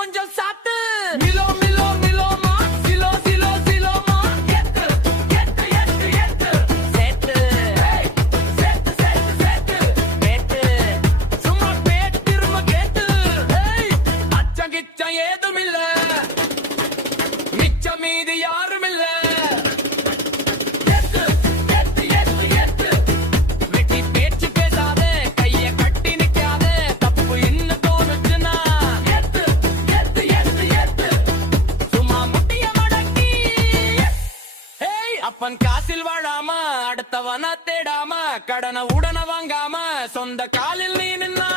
கொஞ்சம் சாத்து மிலோ மிலோ மிலோமா silo silo சிலோமா எத்து எத்து எத்து எத்து சேத்து சேத்து சேத்து சேத்து பேட்டு சும்மா பேட்டு திரும்ப கேட்டு அச்சம் கிச்சம் ஏதுமில்ல மிச்சம் மீதி யாருமில்ல எத்து எத்து எத்து எத்து வெட்டி பேச்சு பேசாதே கைய கட்டி நிக்காதே தப்பு இன்னும் தோணுச்சுன்னா எத்து எத்து எத்து எத்து சும்மா முட்டிய மடக்கி ஏய் அப்பன் காசில் வாழாம அடுத்தவன தேடாம கடனை உடன வாங்காம சொந்த காலில் நீ நின்னா